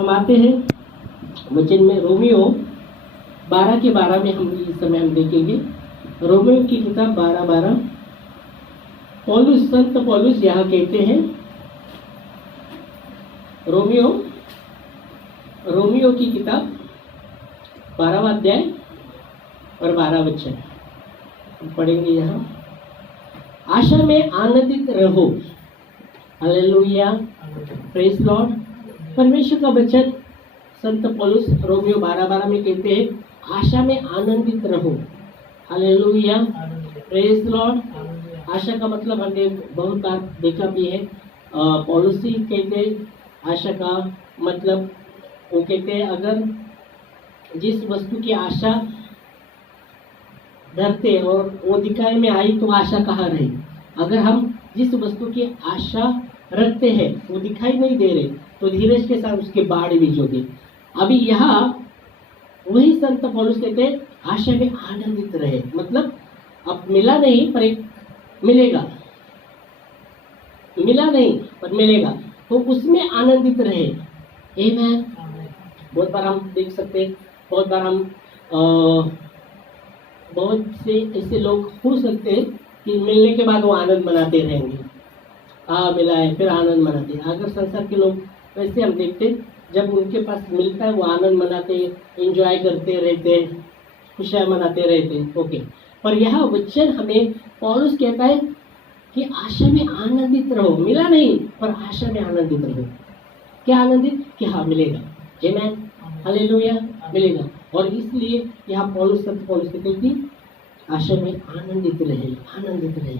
हम आते हैं वचन में रोमियो 12 में हम इस समय हम देखेंगे। रोमियो की किताब 12 पौलुस संत पौलुस यहाँ कहते हैं, रोमियो की किताब 12वां अध्याय और 12 वचन हम पढ़ेंगे। यहाँ आशा में आनंदित रहो। Hallelujah, praise Lord. परमेश्वर का वचन संत पौलुस रोमियो 12 में कहते हैं, आशा में आनंदित रहो। Hallelujah, praise Lord. आशा का मतलब हमने बहुत बार देखा भी है। पौलुस ही कहते हैं आशा का मतलब, वो कहते हैं अगर जिस वस्तु की आशा धरते और वो दिखाई में आई तो आशा कहाँ रही। अगर हम जिस वस्तु की आशा रखते हैं वो दिखाई नहीं दे रहे तो धीरज के साथ उसके बाढ़ बीजोगे। अभी यहाँ वही संत पौलुस कहते हैं आशा में आनंदित रहे, मतलब अब मिला नहीं पर एक मिलेगा, मिला नहीं पर मिलेगा, तो उसमें आनंदित रहे। आमीन। बहुत बार हम देख सकते हैं, बहुत बार हम बहुत से ऐसे लोग हो सकते हैं कि मिलने के बाद वो आनंद मनाते रहेंगे। मिला है फिर आनंद मनाते हैं। अगर संसार के लोग वैसे हम देखते हैं, जब उनके पास मिलता है वो आनंद मनाते, एंजॉय करते रहते, खुशियाँ मनाते रहते। ओके, पर यहाँ वचन हमें पौलुस कहता है कि आशा में आनंदित रहो। मिला नहीं पर आशा में आनंदित रहो। क्या आनंदित? कि हाँ मिलेगा। आमीन, हालेलुया, मिलेगा। और इसलिए यहाँ पौलुस कहते हैं कि आशा में आनंदित रहे, आनंदित रहे,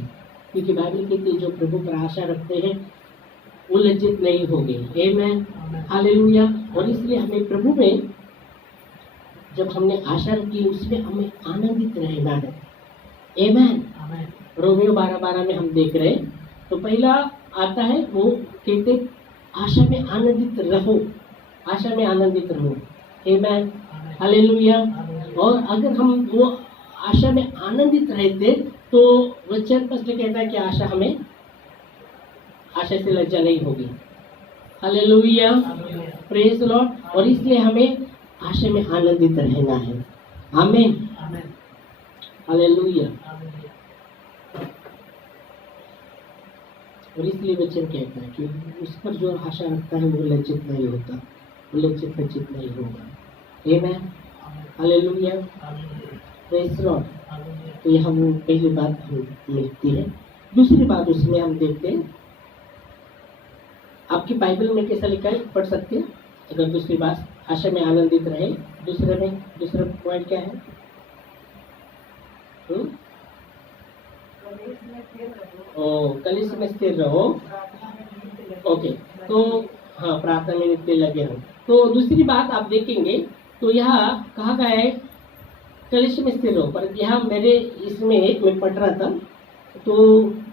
क्योंकि बाइबल कहती है जो प्रभु पर आशा रखते हैं वो लज्जित नहीं होंगे। आमीन, हालेलुया। और इसलिए हमें प्रभु में जब हमने आशा रखी उसमें हमें आनंदित रहना है। आमीन। रोमियो 12 में हम देख रहे हैं, तो पहला आता है वो कहते आशा में आनंदित रहो, आशा में आनंदित रहो। आमीन, हालेलुया। और अगर हम वो आशा में आनंदित रहते तो वचन स्पष्ट कहता है कि आशा से लज्जा नहीं होगी। Hallelujah, praise Lord. और इसलिए हमें आशा में आनंदित रहना है। आमीन, हालेलुया। और इसलिए वचन कहता है कि उस पर जो आशा रखता है वो लज्जित नहीं होता, वो लज्जित नहीं होगा। आमीन, हालेलुया, प्रेज लॉर्ड। तो यह वो पहली बात हमें मिलती है। दूसरी बात उसमें हम देखते हैं, आपकी बाइबल में कैसा लिखा है, पढ़ सकते हैं। अगर दूसरी बात आशा में आनंदित रहे, दूसरा पॉइंट क्या है? कलिश में स्थिर रहो। ओके, तो हाँ, प्रार्थना में नित्य लगे रहो। तो दूसरी बात आप देखेंगे तो यहाँ कहा गया है कलिश में स्थिर रहो, पर यहाँ मेरे इसमें मैं पढ़ रहा था तो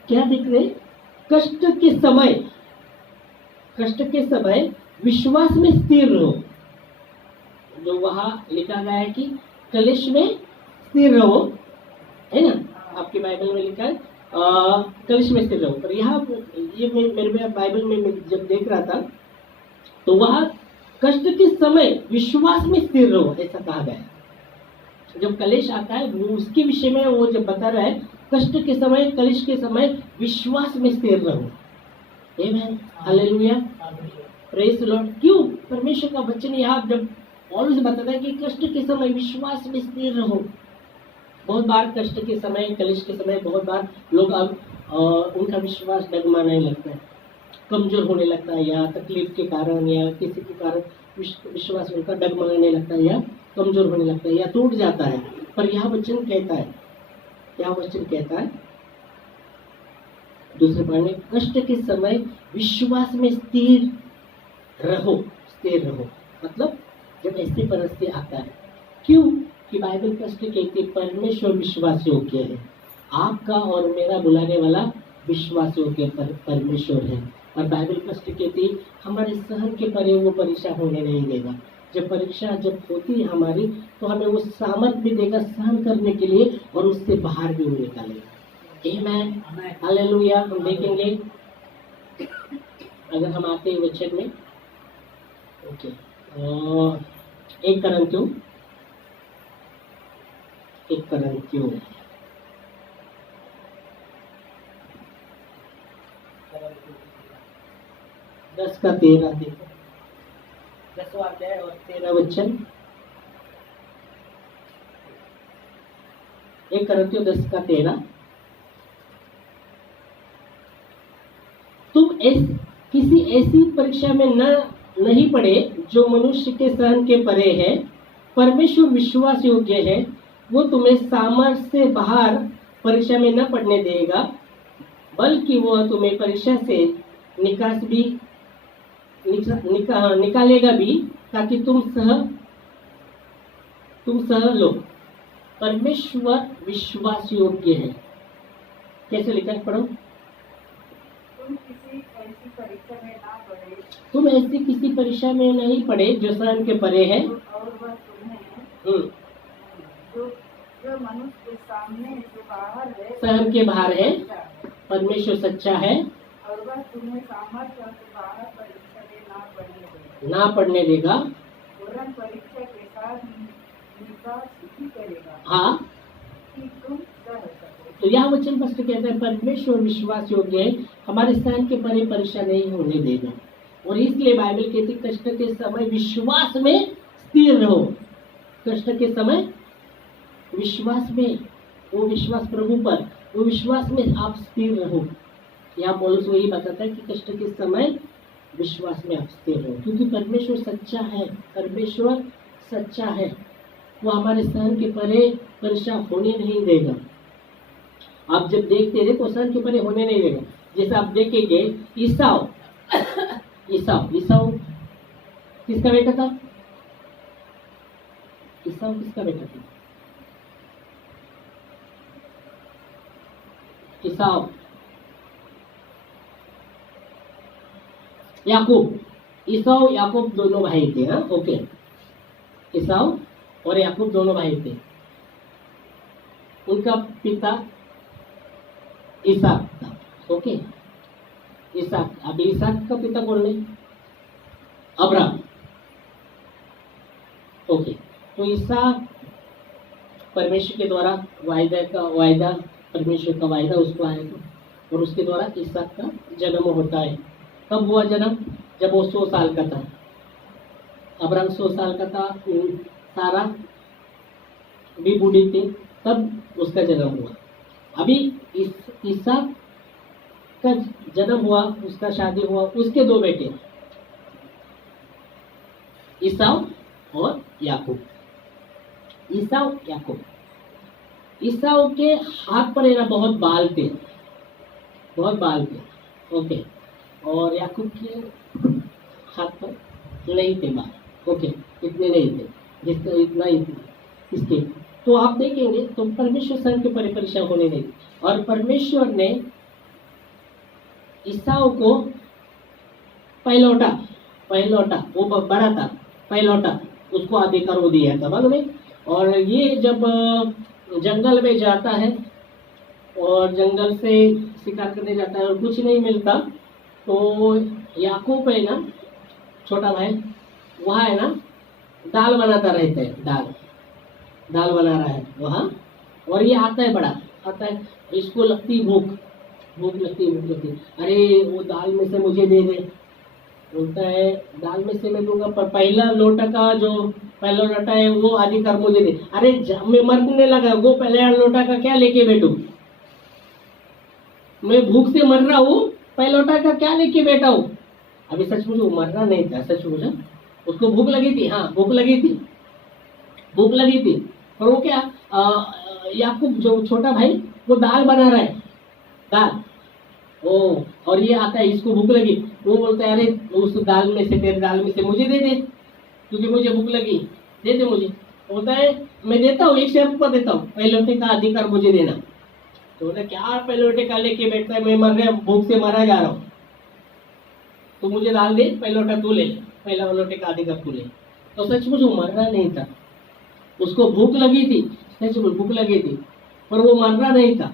क्या दिख रहे, कष्ट के समय विश्वास में स्थिर रहो। जो वहाँ लिखा गया है कि कलिश में स्थिर रहो, है ना, आपकी बाइबल में लिखा है कलिश में स्थिर रहो। पर यहाँ ये मेरे बाइबल में मैं जब देख रहा था तो वहाँ कष्ट के समय विश्वास में स्थिर रहो ऐसा कहा गया है। जब कलेश आता है वो उसके विषय में वो जब बता रहा है, कष्ट के समय, कलेश के समय विश्वास में स्थिर रहो। आमीन, हालेलुया, प्रेज लॉर्ड। क्यों? परमेश्वर का वचन यहाँ जब पौलुस बताता है कि कष्ट के समय विश्वास में स्थिर रहो। बहुत बार कष्ट के समय, कलेश के समय बहुत बार लोग उनका विश्वास डगमगाने लगता है, कमजोर होने लगता है, या तकलीफ के कारण या किसी के कारण विश्वास उनका डगमगाने लगता है या कमजोर होने लगता है या टूट जाता है। पर यह वचन कहता है दूसरे पॉइंट में, कष्ट के समय विश्वास में स्थिर रहो। मतलब जब ऐसी परिस्थिति आता है, क्यों कि बाइबल कष्ट कहती है परमेश्वर विश्वास योग्य है, आपका और मेरा बुलाने वाला विश्वास योग्य परमेश्वर है। और बाइबल कष्ट कहती है हमारे सहन के परे वो परीक्षा होने नहीं देगा। जब परीक्षा होती है हमारी तो हमें वो सामर्थ भी देगा सहन करने के लिए और उससे बाहर भी वो निकालेगा। आमीन, हालेलुया। हम देखेंगे अगर हम आते हैं वचन में, ओके, एक करंत्यु, एक करंत्यु 10 का 13 देखो, 10वां अध्याय और 13 वचन। एक करंत्यु 10 का 13। तुम किसी ऐसी परीक्षा में नहीं पड़े जो मनुष्य के सहन के परे है। परमेश्वर विश्वास योग्य है, वो तुम्हें सामर्थ्य से बाहर परीक्षा में न पड़ने देगा, बल्कि वह तुम्हें परीक्षा से निकालेगा भी, ताकि तुम सह लो। परमेश्वर विश्वास योग्य है। कैसे लिखा है, पढ़ो। तुम ऐसी किसी परीक्षा में नहीं पड़े जो सहन के परे है, और वह तुम्हें जो मनुष्य के सामने से बाहर है, सहन के बाहर है। परमेश्वर सच्चा है, और वह तुम्हें सामर्थ्य से बाहर परीक्षा में ना पढ़ने देगा। तुरंत परीक्षा के साथ निकास ही करेगा, हाँ, कि तुम सह सको। तो यह वचन स्पष्ट कहता है परमेश्वर विश्वास योग्य है, हमारे सहन के परे परीक्षा नहीं होने देगा। और इसलिए बाइबल कहती कष्ट के समय विश्वास में स्थिर रहो। कष्ट के समय विश्वास में, वो विश्वास प्रभु पर, वो विश्वास में आप स्थिर रहो। यहाँ पौलुस वही बताता है कि कष्ट के समय विश्वास में आप स्थिर रहो, क्योंकि परमेश्वर सच्चा है। परमेश्वर सच्चा है, वो हमारे सहन के परे परीक्षा होने नहीं देगा। आप जब देखो सहन के परे होने नहीं देगा। जैसे आप देखेंगे ईसाव किसका बेटा था? ईसाव किसका बेटा था? ईसाव याकूब। ईसाव याकूब दोनों भाई थे। हाँ, ओके। ईसाव और याकूब दोनों भाई थे। उनका पिता इसहाक था। ओके, इसहाक। अब इसहाक का पिता कौन है? अब्राहम। ओके, तो इसहाक परमेश्वर के द्वारा वायदा परमेश्वर का वायदा उसको आया था, और उसके द्वारा इसहाक का जन्म होता है। कब हुआ जन्म? जब वो 100 साल का था। अब्राहम 100 साल का था, सारा भी बूढ़ी थी, तब उसका जन्म हुआ। अभी इसहाक का जन्म हुआ, उसका शादी हुआ, उसके 2 बेटे ईसाव और याकूब। ईसाव के हाथ पर ना बहुत बाल थे। ओके, और याकूब के हाथ पर नहीं थे बाल। ओके, इतने नहीं थे जिसका इतना ही इसके। तो आप देखेंगे तो परमेश्वर सहन के परे परीक्षा होने नहीं, और परमेश्वर ने ईसाव को पहलौटा, वो बड़ा था, पहलौटा उसको अधिकार वो दिया था, मालूम है। और ये जब जंगल में जाता है और जंगल से शिकार करने जाता है और कुछ नहीं मिलता, तो याकूब है ना, छोटा भाई, वहाँ है ना दाल बनाता रहता है, दाल बना रहा है वहाँ। और ये आता है, इसको लगती भूख लगती। अरे वो दाल में से मुझे दे दे। बोलता है दाल में से मैं दूंगा, पर पहला लोटा है वो अधिकार मुझे दे। अरे मैं मरने लगा, वो पहले लोटा का क्या लेके बैठूं? मैं भूख से मर रहा हूँ, पहले लोटा का क्या लेके बैठा हूँ? अभी सचमुच वो मरना नहीं था, सचमुच उसको भूख लगी थी। हाँ, भूख लगी थी। और वो क्या, याकूब जो छोटा भाई, वो दाल बना रहा है, दाल। और ये आता है, इसको भूख लगी, वो बोलता है अरे उस दाल में से, तेरे दाल में से मुझे दे दे, क्योंकि मुझे भूख लगी, दे दे मुझे। बोलता है मैं देता हूँ, एक शर्त पर देता हूँ, पहले लोटे का अधिकार मुझे देना। तो बोला क्या पहले लोटे का लेके बैठता है, मैं भूख से मरा जा रहा हूँ, तो मुझे दाल दे, पहले लोटा तू ले, पहला लोटे का अधिकार तू ले। तो सचमुच वो मरना नहीं था, उसको भूख लगी थी, सचमुच भूख लगी थी, पर वो मरना नहीं था।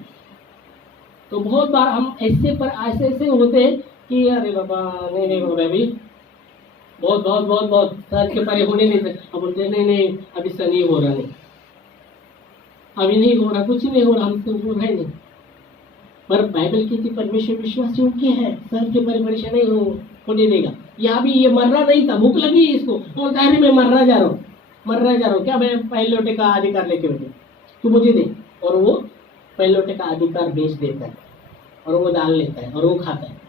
तो बहुत बार हम ऐसे होते कि अरे बाबा नहीं बाबा, अभी बहुत बहुत बहुत बहुत सर के परे होने नहीं सकते। अब बोलते नहीं नहीं अभी से नहीं हो रहा, नहीं अभी नहीं हो रहा, कुछ नहीं हो रहा, हमसे हो रहा ही नहीं। पर बाइबल की थी परमेश्वर विश्वास योग्य है, सर के परे परेशान नहीं होने देगा। यहाँ भी ये मर रहा नहीं था, भूख लगी इसको, बोलता है मैं मर रहा जा रहा हूँ, मर रहा जा रहा हूँ, क्या मैं पहले लोटे का अधिकार लेके बैठे, तू मुझे दे। और वो पहले लोटे का अधिकार बेच देता है और वो डाल लेता है और वो खाता है।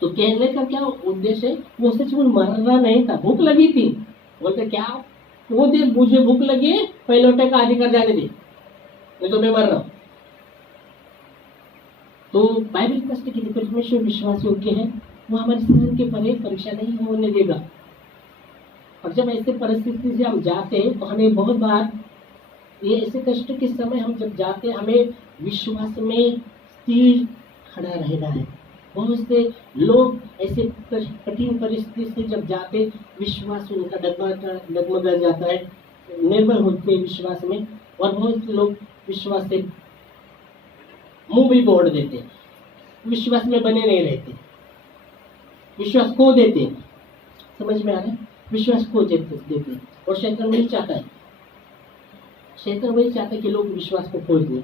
तो कहने का क्या उद्देश्य है, वो सच में मर रहा नहीं था, भूख लगी थी। बोलते क्या वो दे, मुझे भूख लगी है, पहले लोटे का अधिकार जाने दे, नहीं तो मैं मर रहा हूँ। तो बाइबल कष्ट की परमेश्वर विश्वास योग्य है, वो हमारे शरीर के परे परीक्षा नहीं होने देगा। और जब ऐसे परिस्थिति से हम जाते हैं तो हमें बहुत बार ये ऐसे कष्ट के समय हम जब जाते हैं, हमें विश्वास में स्थिर खड़ा रहना है। बहुत से लोग ऐसे कठिन परिस्थिति से जब जाते, विश्वास उनका डगमगा जाता है, निर्भर होते हैं विश्वास में। और बहुत से लोग विश्वास से मुंह भी मोड़ देते, विश्वास में बने नहीं रहते, विश्वास खो देते। समझ में आ रहा है? विश्वास खो देते। और शैतान वही चाहता है, शैतान वही चाहता है कि लोग विश्वास को खो दें।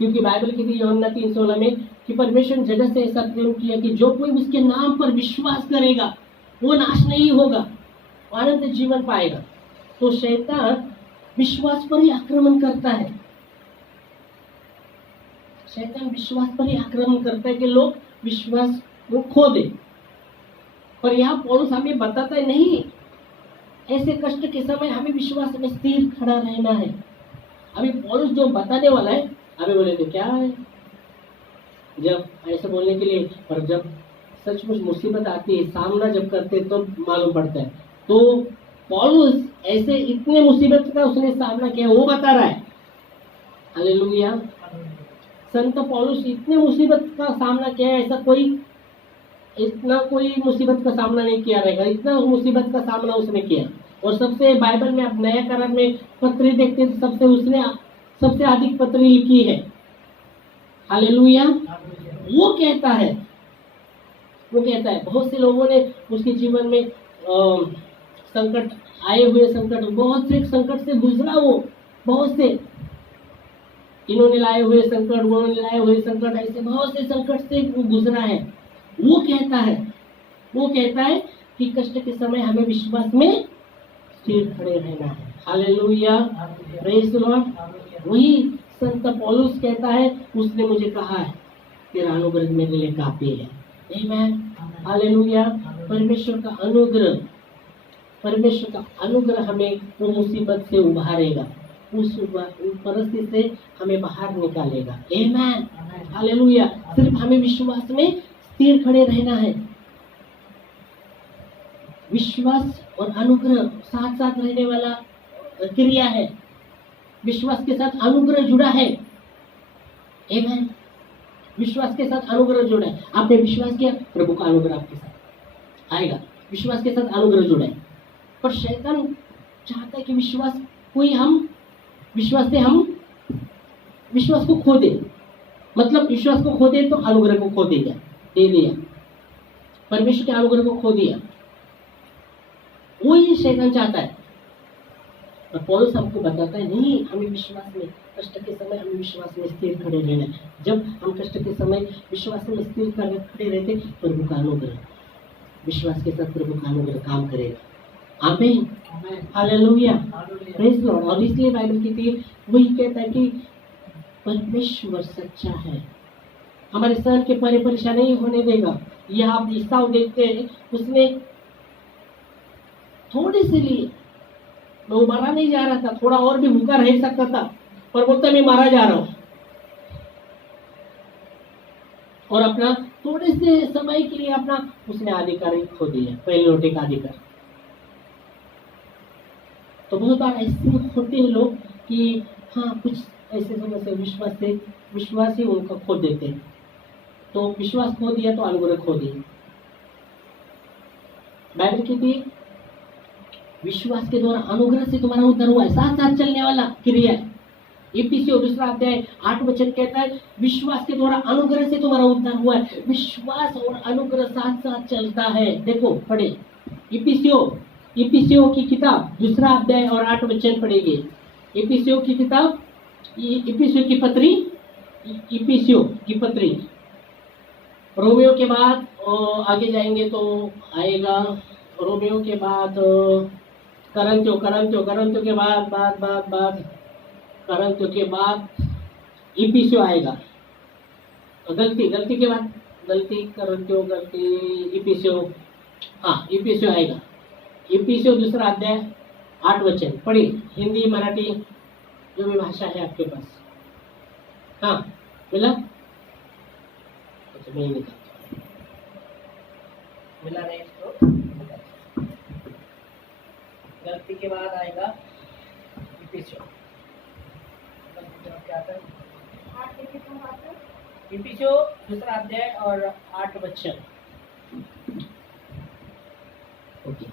क्योंकि बाइबल की थी यूहन्ना 3:16 में कि परमेश्वर ने जगत से ऐसा प्रेम किया कि जो कोई उसके नाम पर विश्वास करेगा वो नाश नहीं होगा, अनंत जीवन पाएगा। तो शैतान विश्वास पर ही आक्रमण करता है, शैतान विश्वास पर ही आक्रमण करता है कि लोग विश्वास को खो दे। पर यहाँ पौलुस हमें बताता है नहीं, ऐसे कष्ट के समय हमें विश्वास में स्थिर खड़ा रहना है। अभी पौलुस जो बताने वाला है, अभी बोले तो क्या है, जब ऐसे बोलने के लिए, पर जब सचमुच मुसीबत आती है, सामना जब करते तो मालूम पड़ता है। तो पौलुस ऐसे इतने मुसीबत का उसने सामना किया, वो बता रहा है। हालेलुया। संत पौलुस इतने मुसीबत का सामना किया है, ऐसा कोई इतना कोई मुसीबत का सामना नहीं किया रहेगा, इतना मुसीबत का सामना उसने किया। और सबसे बाइबल में आप नया करार में पत्री देखते तो सबसे उसने सबसे अधिक पत्री लिखी है। हालेलुया। वो कहता है बहुत से लोगों ने उसके जीवन में संकट आए हुए, संकट बहुत से संकट से गुजरा, वो बहुत से इन्होंने लाए हुए संकट, उन्होंने लाए हुए संकट, ऐसे बहुत से संकट से वो गुजरा है। वो कहता है कि कष्ट के समय हमें विश्वास में स्थिर खड़े रहना है। Hallelujah, praise the Lord. वही संत पौलुस कहता है, उसने मुझे कहा है तेरा अनुग्रह मेरे लिए काफी है। आमीन, हालेलुया। परमेश्वर का अनुग्रह हमें वो मुसीबत से उभारेगा, उस परिस्थिति से हमें बाहर निकालेगा। आमीन, हालेलुया। सिर्फ हमें विश्वास में स्थिर खड़े रहना है। विश्वास और अनुग्रह साथ साथ रहने वाला क्रिया है। विश्वास के साथ अनुग्रह जुड़ा है। आमीन, विश्वास के साथ अनुग्रह जुड़ा है। आपने विश्वास किया, प्रभु का अनुग्रह आपके साथ आएगा। विश्वास के साथ अनुग्रह जुड़ा है। पर शैतान चाहता है कि विश्वास से हम विश्वास को खो दे, मतलब विश्वास को खो दे तो अनुग्रह को खो दे दिया, परमेश्वर के अनुग्रह को खो दिया। वो ही शैतान चाहता है। और पौलुस हमको बताता है नहीं, हमें विश्वास में कष्ट के समय हमें विश्वास में स्थिर खड़े रहना है। जब हम कष्ट के समय विश्वास में स्थिर खड़े रहते, प्रभु का अनुग्रह, विश्वास के साथ प्रभु का अनुग्रह काम करेगा। आमीन, हालेलुया, प्रेज़ द लॉर्ड। और इसलिए बाइबल की थी वही कहता है कि परमेश्वर सच्चा है, हमारे सर के परे परेशान नहीं होने देगा। यह आप ईसाऊ देखते हैं, उसने थोड़े से लिए वो मारा नहीं जा रहा था, थोड़ा और भी भूखा रह सकता था, पर बोलता मैं मारा जा रहा हूं। और अपना थोड़े से समय के लिए अपना उसने अधिकार खो दिया, पहले लोटे का अधिकार। तो बहुत बार ऐसे होते हैं लोग कि हाँ, कुछ ऐसे समय से विश्वास ही उनका खो देते हैं। तो विश्वास खो दिया तो अनुग्रह खो दिया। बाइबल की थी विश्वास के द्वारा अनुग्रह से तुम्हारा उद्धार हुआ है, साथ साथ चलने वाला क्रिया है। इफिसियों 2 अध्याय 8 वचन कहता है विश्वास के द्वारा अनुग्रह से तुम्हारा उद्धार हुआ है। विश्वास और अनुग्रह साथ साथ चलता है। देखो पढ़े, इपिसियो की किताब 2 अध्याय और 8 वचन पढ़ेंगे। इपिसियो की किताब, इपिसियो की पत्री, इपिसियो की पत्री। रोमियो के बाद आगे जाएंगे तो आएगा रोमियो के बाद करंथियों के बाद करंथियों के बाद इपिसियो आएगा। गलती के बाद करंथियों इपिसियो, हाँ इपिसियो आएगा। इपिसियो 2 अध्याय 8 वचन पढ़िए, हिंदी मराठी जो भी भाषा है आपके पास। हाँ मिला, अच्छा मैं निकालता हूँ, मिला नहीं तो गलती के बाद आएगा इपिसियो। गलती के बाद क्या आता है? इपिसियो 2 अध्याय और 8 वचन। ओके।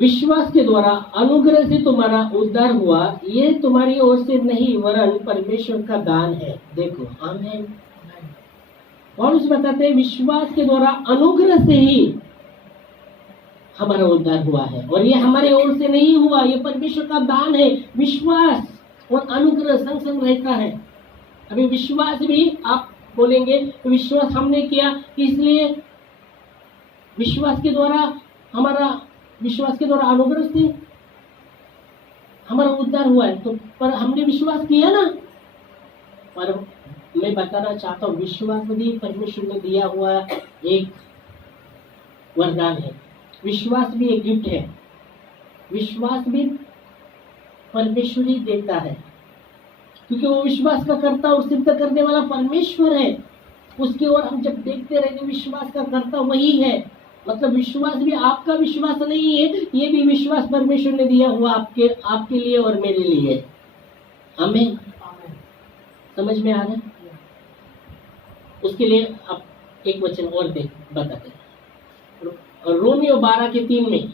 विश्वास के द्वारा अनुग्रह से तुम्हारा उद्धार हुआ, ये तुम्हारी ओर से नहीं वरन परमेश्वर का दान है। देखो आमीन। पौलुस बताते हैं विश्वास के द्वारा अनुग्रह से ही हमारा उद्धार हुआ है, और ये हमारे ओर से नहीं हुआ, ये परमेश्वर का दान है। विश्वास और अनुग्रह संग संग रहता है। अभी विश्वास भी आप बोलेंगे तो विश्वास हमने किया, इसलिए विश्वास के द्वारा अनुग्रह से हमारा उद्धार हुआ है, तो पर हमने विश्वास किया ना। पर मैं बताना चाहता हूँ विश्वास भी परमेश्वर ने दिया हुआ एक वरदान है। विश्वास भी एक गिफ्ट है। विश्वास भी परमेश्वर ही देता है, क्योंकि वो विश्वास का कर्ता और सिद्ध करने वाला परमेश्वर है। उसकी ओर हम जब देखते रहेंगे विश्वास का कर्ता वही है। मतलब विश्वास भी आपका विश्वास नहीं है, ये भी विश्वास परमेश्वर ने दिया हुआ आपके लिए और मेरे लिए। हमें समझ में आ रहा है? उसके लिए आप एक वचन और बताते हैं, रोमियो 12:3 में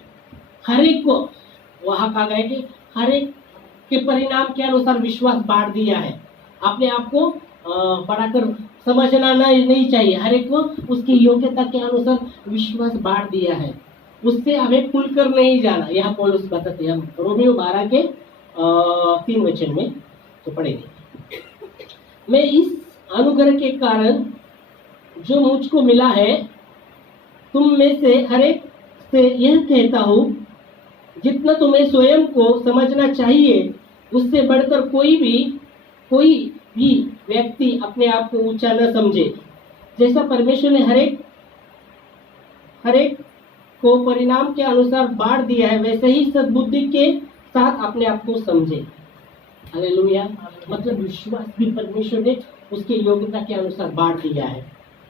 हर एक को वहां कहा गया कि हर एक के परिणाम के अनुसार विश्वास बांट दिया है। अपने आप को बढ़ाकर समझना नहीं चाहिए। हर एक को उसकी योग्यता के अनुसार विश्वास बांट दिया है, उससे हमें खुलकर नहीं जाना। यहाँ पौलुस बताते हैं, हम रोमियो 12:3 वचन में तो पढ़ेंगे। मैं इस अनुग्रह के कारण जो मुझको मिला है, तुम में से हर एक से यह कहता हूँ, जितना तुम्हें स्वयं को समझना चाहिए उससे बढ़कर कोई भी व्यक्ति अपने आप को ऊंचा न समझे। जैसा परमेश्वर ने हर एक को परिणाम के अनुसार बांट दिया है, वैसे ही सद्बुद्धि के साथ अपने आप को समझे। हालेलुया। मतलब विश्वास भी परमेश्वर ने उसके योग्यता के अनुसार बांट दिया है,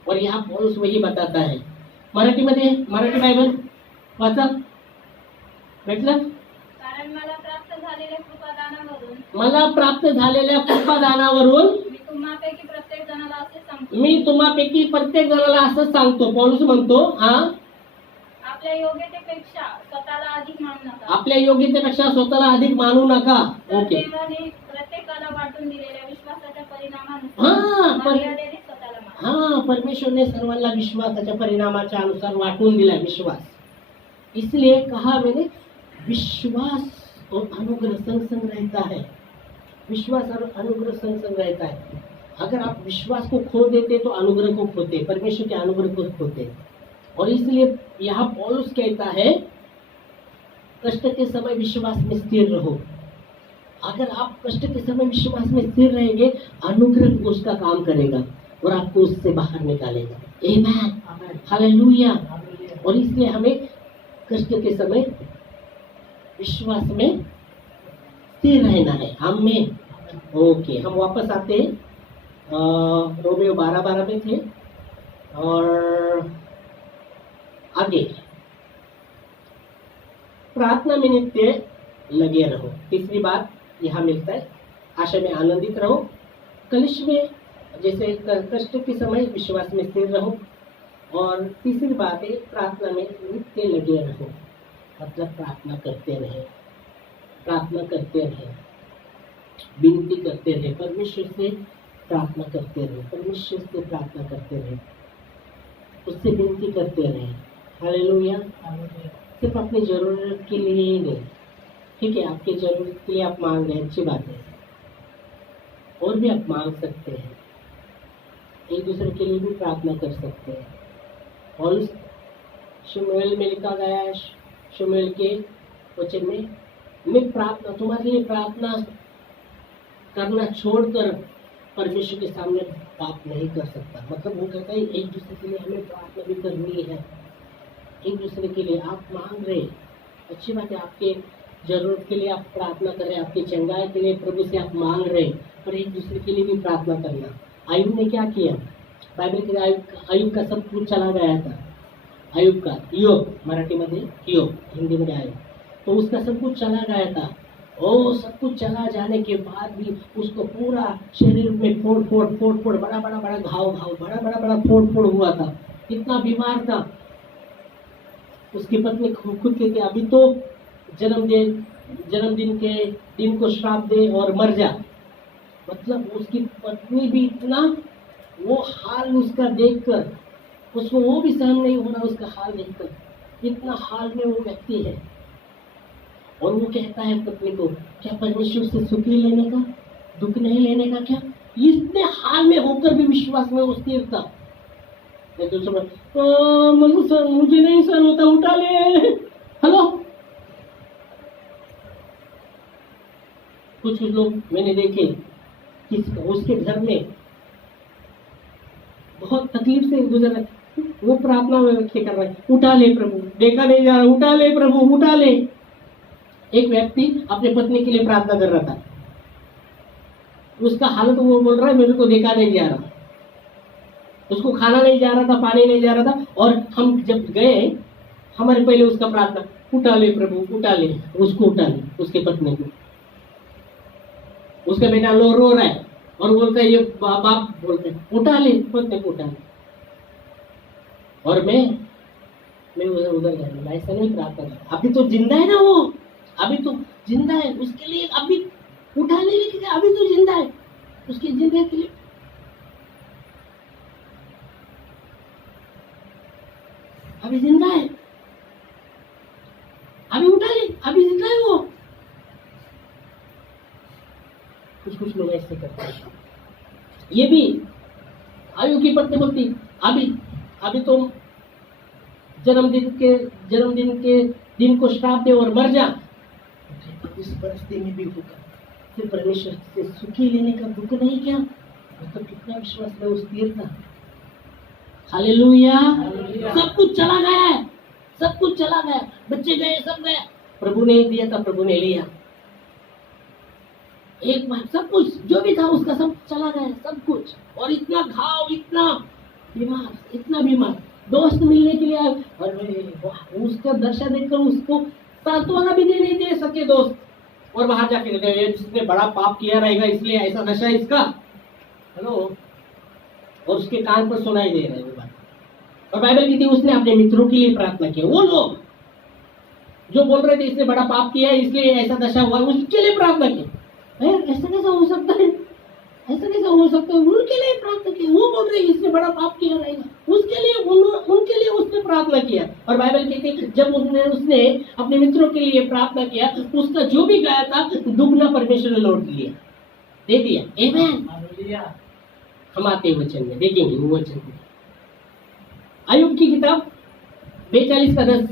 और यहाँ पौलुस वही बताता है। मराठी बायबल वाचा भेटलं? कारण मला प्राप्त झालेल्या कृपादानावरून मी तुम्हापैकी प्रत्येक जणाला असं सांगतो। पौलुस म्हणतो आपल्या योग्यतेपेक्षा स्वतःला अधिक मानू नका। ओके। प्रत्येकाला वाटून दिलेल्या विश्वासाच्या परिणामानुसार परमेश्वर ने सर्वांना विश्वासाच्या परिणामाच्या अनुसार वाटून दिला विश्वास। इसलिए कहा मैंने, विश्वास और अनुग्रह संग संग रहता है। विश्वास और अनुग्रह संग संग रहता है। अगर आप विश्वास को खो देते तो अनुग्रह को खोते, परमेश्वर के अनुग्रह को खोते। और इसलिए यहाँ पौलुस कहता है, कष्ट के समय विश्वास में स्थिर रहो। अगर आप कष्ट के समय विश्वास में स्थिर रहेंगे, अनुग्रह उसका काम करेगा और आपको उससे बाहर निकालेगा। आमीन, हालेलुया। और इसलिए हमें कष्ट के समय विश्वास में स्थिर रहना है। आमीन। ओके, हम वापस आते हैं। रोमियो 12:12 में थे और आगे प्रार्थना में नित्य लगे रहो। तीसरी बात यहाँ मिलता है, आशा में आनंदित रहो। कलिश में जैसे कष्ट के समय विश्वास में स्थिर रहो। और तीसरी बात है, प्रार्थना में नित्य लगे रहो। मतलब प्रार्थना करते रहे, विनती करते रहे, परमेश्वर से प्रार्थना करते रहे। उससे विनती करते रहें। हालेलुया। सिर्फ अपनी जरूरत के लिए ही नहीं, ठीक है, आपकी जरूरत के लिए आप मांग रहे हैं, अच्छी बात है, और भी आप मांग सकते हैं, एक दूसरे के लिए भी प्रार्थना कर सकते हैं। और शमूएल में लिखा गया है, शमूएल के वचन में, मैं प्रार्थना, तुम्हारे लिए प्रार्थना करना छोड़कर परमेश्वर के सामने बात नहीं कर सकता। मतलब वो कहता है एक दूसरे के लिए हमें प्रार्थना भी करनी है, एक दूसरे के लिए आप मांग रहे, अच्छी बात है, आपके जरूरत के लिए आप प्रार्थना कर रहे हैं, आपकी चंगाई के लिए प्रभु से आप मांग रहे हैं, पर एक दूसरे के लिए भी प्रार्थना करना। आयुब ने क्या किया, बाइबल के आयुब का सब कुछ चला गया था, आयुब का, योग मराठी में योग, हिंदी में आयुब, तो उसका सब कुछ चला गया था। और सब कुछ चला जाने के बाद भी उसको पूरा शरीर में फोड़ बड़ा बड़ा घाव बड़ा फोड़ हुआ था, इतना बीमार था। उसकी पत्नी खुद कहती अभी तो जन्मदिन के दिन को श्राप दे और मर जा। मतलब उसकी पत्नी भी इतना, वो हाल उसका देखकर उसको वो भी सहन नहीं हो रहा, उसका हाल देखकर, इतना हाल में वो व्यक्ति है। और वो कहता है पत्नी को, क्या परमेश्वर से सुखी लेने का, दुख नहीं लेने का क्या? इतने हाल में होकर भी विश्वास में वो स्थिर था। मुझे नहीं सहन होता, उठा ले। हेलो, कुछ लोग मैंने देखे उसके घर में बहुत तकलीफ से गुजर रहे, वो प्रार्थना में व्यक्ति कर रहा है, उठा ले प्रभु, देखा नहीं जा रहा, उठा ले प्रभु, उठा ले। एक व्यक्ति अपने पत्नी के लिए प्रार्थना कर रहा था, उसका हालत वो बोल रहा है मेरे को देखा नहीं जा रहा, उसको खाना नहीं जा रहा था, पानी नहीं जा रहा था। और हम जब गए, हमारे पहले उसका प्रार्थना, उठा ले प्रभु, उठा ले, उसको उठा ले, उसके पत्नी को। उसका बेटा रो रहा है और बोलता है, ये बाप बोलते हैं उठा ले, पत्नी को उठा ले। और मैं उधर गया, मैं ऐसा नहीं प्रार्थना कर, अभी तो जिंदा है ना वो, अभी तो जिंदा है, उसके लिए अभी उठा ले, लेकिन अभी तो जिंदा है, उसकी जिंदगी के लिए अभी जिंदा है, अभी उठा ले, अभी जिंदा है वो। कुछ लोग ऐसे करते हैं। ये भी आयु की पत्नी बोलती, अभी तो जन्मदिन के दिन को श्राप दे और मर जा। इस परिस्थिति में भी होगा, फिर परमेश्वर से सुखी लेने का दुख नहीं क्या? मतलब कितना विश्वास में उस स्थिर था। हालेलुया। सब कुछ चला गया है, सब कुछ चला गया, बच्चे गए, सब गए, प्रभु ने दिया था, प्रभु ने लिया। एक बार सब कुछ जो भी था उसका सब चला गया, सब कुछ। और इतना घाव, इतना बीमार, दोस्त मिलने के लिए आए, और उसका दर्शन देखकर उसको सांत्वना भी नहीं दे सके दोस्त। और बाहर जाके जिसने बड़ा पाप किया रहेगा इसलिए ऐसा दशा है इसका, हेलो, और उसके कान पर सुनाई दे रहे बात। और बाइबल की थी उसने अपने मित्रों के लिए प्रार्थना की। वो लोग जो बोल रहे थे इसने बड़ा पाप किया है इसलिए ऐसा दशा हुआ, उसके लिए प्रार्थना की। ऐसा कैसा हो सकता है, ऐसा कैसा हो सकता है? उनके लिए प्रार्थना की। वो बोल रहे इसने बड़ा पाप किया रहेगा, उसके लिए उनके लिए उसने प्रार्थना किया। और बाइबल कहती है जब उसने अपने मित्रों के लिए प्रार्थना किया, उसका जो भी गया था दुगना परमेश्वर ने लौट लिया, दे दिया। आमीन। हम आते वचन में देखेंगे वो वचन। आयुब की किताब 42 का 10,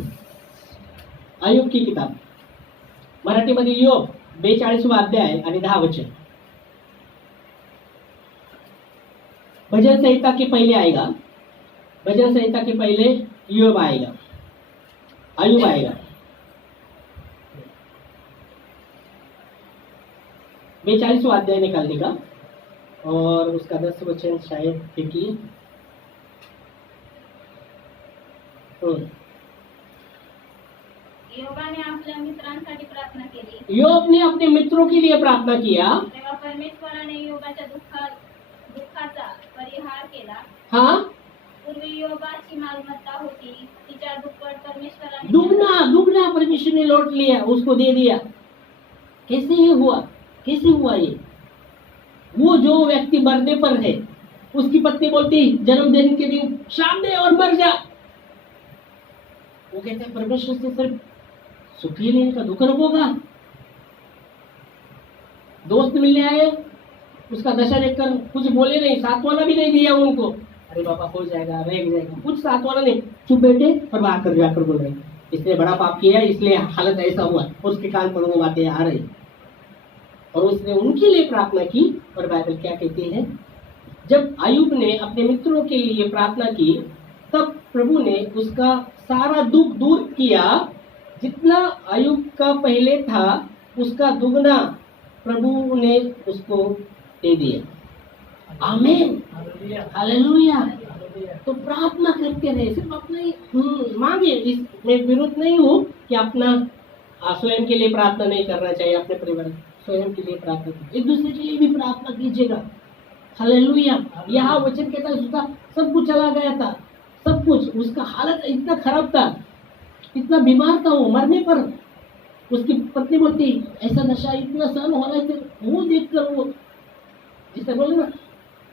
आयुब की किताब मराठीमध्ये योग 42वां अध्याय आणि 10 वचन। भजन संहिता के पहले आएगा, भजन संहिता के पहले योग आएगा, आयुब आएगा। 42वां अध्याय निकालने का और उसका 10 वचन शायद देखिए। योबाने आपल्या मित्रांसाठी प्रार्थना केली, योग ने अपने मित्रों के लिए प्रार्थना किया, तेव्हा परमेश्वराने योबाच्या दुःखाचा परिहार केला। हाँ, पूर्वी योबाची मालमत्ता होती, तिच्या दुप्पट परमेश्वराने दुगना परमेश्वर ने लौट लिया, उसको दे दिया। कैसे ये हुआ, कैसे हुआ ये? वो जो व्यक्ति मरने पर है उसकी पत्नी बोलती जन्मदिन के दिन शाम दे और मर जा। वो कहते हैं परमेश्वर से सिर्फ सुखी लेने का दुख होगा। दोस्त मिलने आए, उसका दशा देखकर कुछ बोले नहीं, सांत्वना भी नहीं दिया उनको। अरे बाबा हो जाएगा, रह जाएगा, कुछ सांत्वना नहीं, चुप बैठे और बाहर जाकर बोल रहे इसने बड़ा पाप किया, इसलिए हालत ऐसा हुआ। और उसके कान पर वो बातें आ रही और उसने उनके लिए प्रार्थना की। और बाइबल क्या कहती है, जब अय्यूब ने अपने मित्रों के लिए प्रार्थना की तब प्रभु ने उसका सारा दुख दूर किया। जितना अय्यूब का पहले था उसका दुगना प्रभु ने उसको दे दिया। आमीन, हालेलुया। तो प्रार्थना करते रहे, सिर्फ अपने मांगे। इसमें विरोध नहीं हूँ कि अपना स्वयं के लिए प्रार्थना नहीं करना चाहिए, अपने परिवार स्वयं के लिए प्रार्थना कीजिए, एक दूसरे के लिए भी प्रार्थना कीजिएगा। हालेलुया। यहाँ वचन कहता है उसका सब कुछ चला गया था, सब कुछ, उसका हालत इतना खराब था, इतना बीमार था, वो मरने पर उसकी पत्नी बोलती ऐसा नशा इतना सहन हो रहा है, वो देखकर वो जिसे बोले ना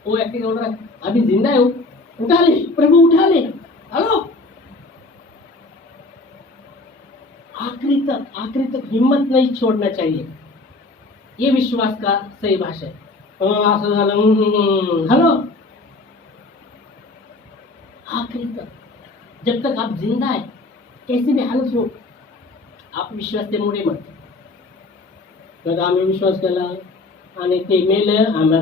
वो व्यक्ति बोल रहा है अभी जिंदा है, उठा ले प्रभु, उठा ले। हेलो, आखिरी तक हिम्मत नहीं छोड़ना चाहिए। ये विश्वास का सही भाषा है। हेलो, आखिरी तक, जब तक आप जिंदा है, कैसी भी हालत हो, आप विश्वास से मोडे मत। आम्ही विश्वास केला आणि ते मेलं, आम्ही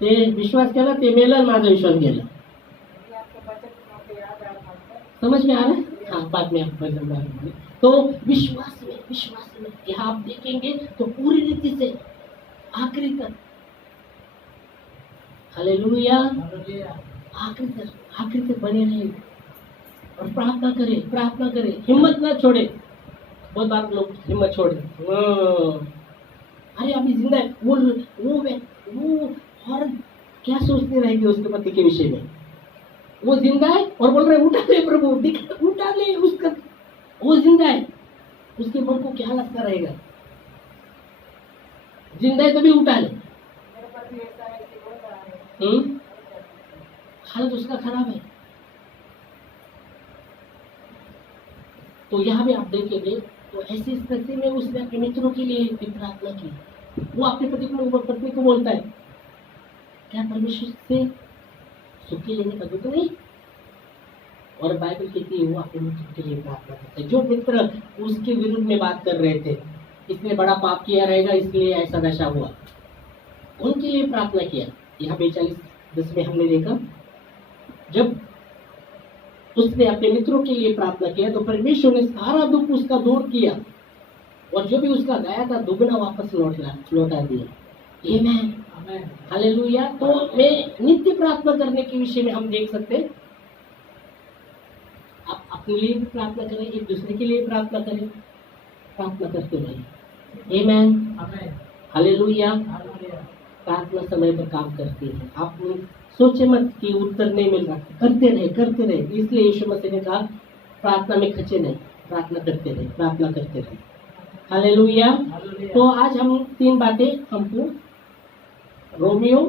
ते विश्वास केला, ते मेलं आणि माझा विश्वास गेला। समझ में आ रहा है? हाँ, बाद में आप बदल रहे। तो विश्वास में यहाँ आप देखेंगे तो पूरी रीति से आखिरी तक, हालेलुया, आखिरी तक बने रहे और प्रार्थना करें, हिम्मत ना छोड़े। बहुत बार लोग हिम्मत छोड़ देते, अरे अभी जिंदा है, वो और क्या सोचते रहेंगे उसके पति के विषय में। वो जिंदा है और बोल रहे उठा ले प्रभु, उठा ले उसका, वो जिंदा है, उसके मन को क्या लगता रहेगा, जिंदा है तभी उठा ले। हालत उसका खराब है। तो यहाँ भी आप देखेंगे तो ऐसी स्थिति में उसने अपने मित्रों के लिए भी प्रार्थना की। वो अपने पत्नी को बोलता है क्या परमेश्वर से सुखी लेने का दुख नहीं। और बाइबल कहती है वो अपने मित्र के लिए प्रार्थना करते हैं। जो मित्र उसके विरुद्ध में बात कर रहे थे, इसने बड़ा पाप किया रहेगा इसलिए ऐसा दशा हुआ, उनके लिए प्रार्थना किया। यहाँ 42 में हमने देखा जब उसने अपने मित्रों के लिए प्रार्थना किया तो परमेश्वर ने सारा दुख उसका दूर किया और जो भी उसका गया था दुगना वापस लौटा दिया। आमीन, हालेलुया। तो मैं नित्य प्रार्थना करने के विषय में हम देख सकते हैं, आप अपने लिए भी प्रार्थना करें, एक दूसरे के लिए प्रार्थना करें, प्रार्थना करते रहिए। आमीन, हालेलुया। प्रार्थना समय पर काम करती है। आप सोचे मत कि उत्तर नहीं मिल रहा, करते रहे। इसलिए यीशु मसीह ने कहा प्रार्थना में खचे नहीं, प्रार्थना करते रहे। हालेलुया। तो आज हम 3 बातें हमको रोमियो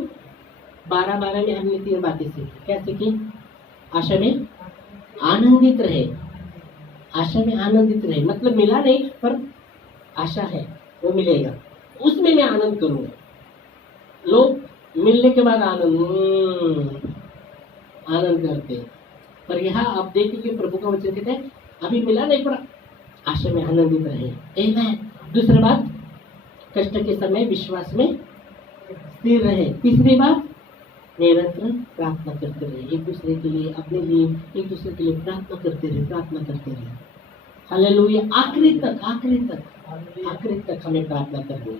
12:12 में हमने 3 बातें सीखी। क्या सीखी? आशा में आनंदित रहे, मतलब मिला नहीं पर आशा है वो मिलेगा, उसमें मैं आनंद करूंगा। लोग मिलने के बाद आनंद करते हैं, पर यहाँ आप देखिए प्रभु का वचन कहते हैं अभी मिला नहीं पर आशा में आनंदित रहे। आमीन। दूसरी बात, कष्ट के समय विश्वास में स्थिर रहे। तीसरी बात, निरंतर प्रार्थना करते रहे, एक दूसरे के लिए, अपने लिए, एक दूसरे के लिए प्रार्थना करते रहे। हालेलुया। आखिरी तक हमें प्रार्थना करनी,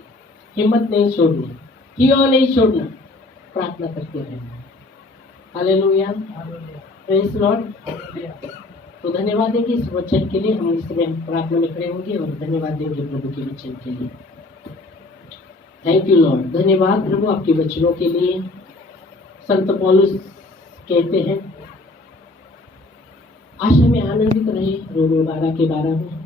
हिम्मत नहीं छोड़नी, क्यों नहीं छोड़ना, प्रार्थना करते रहना। Hallelujah, praise Lord. तो धन्यवाद देंगे इस वचन के लिए। हम इस समय प्रार्थना में खड़े होंगे और धन्यवाद देंगे प्रभु के वचन के लिए। Thank you Lord. धन्यवाद प्रभु आपके वचनों के लिए। संत पौलुस कहते हैं आशा में आनंदित रहे, रोमियो 12 के 12 में।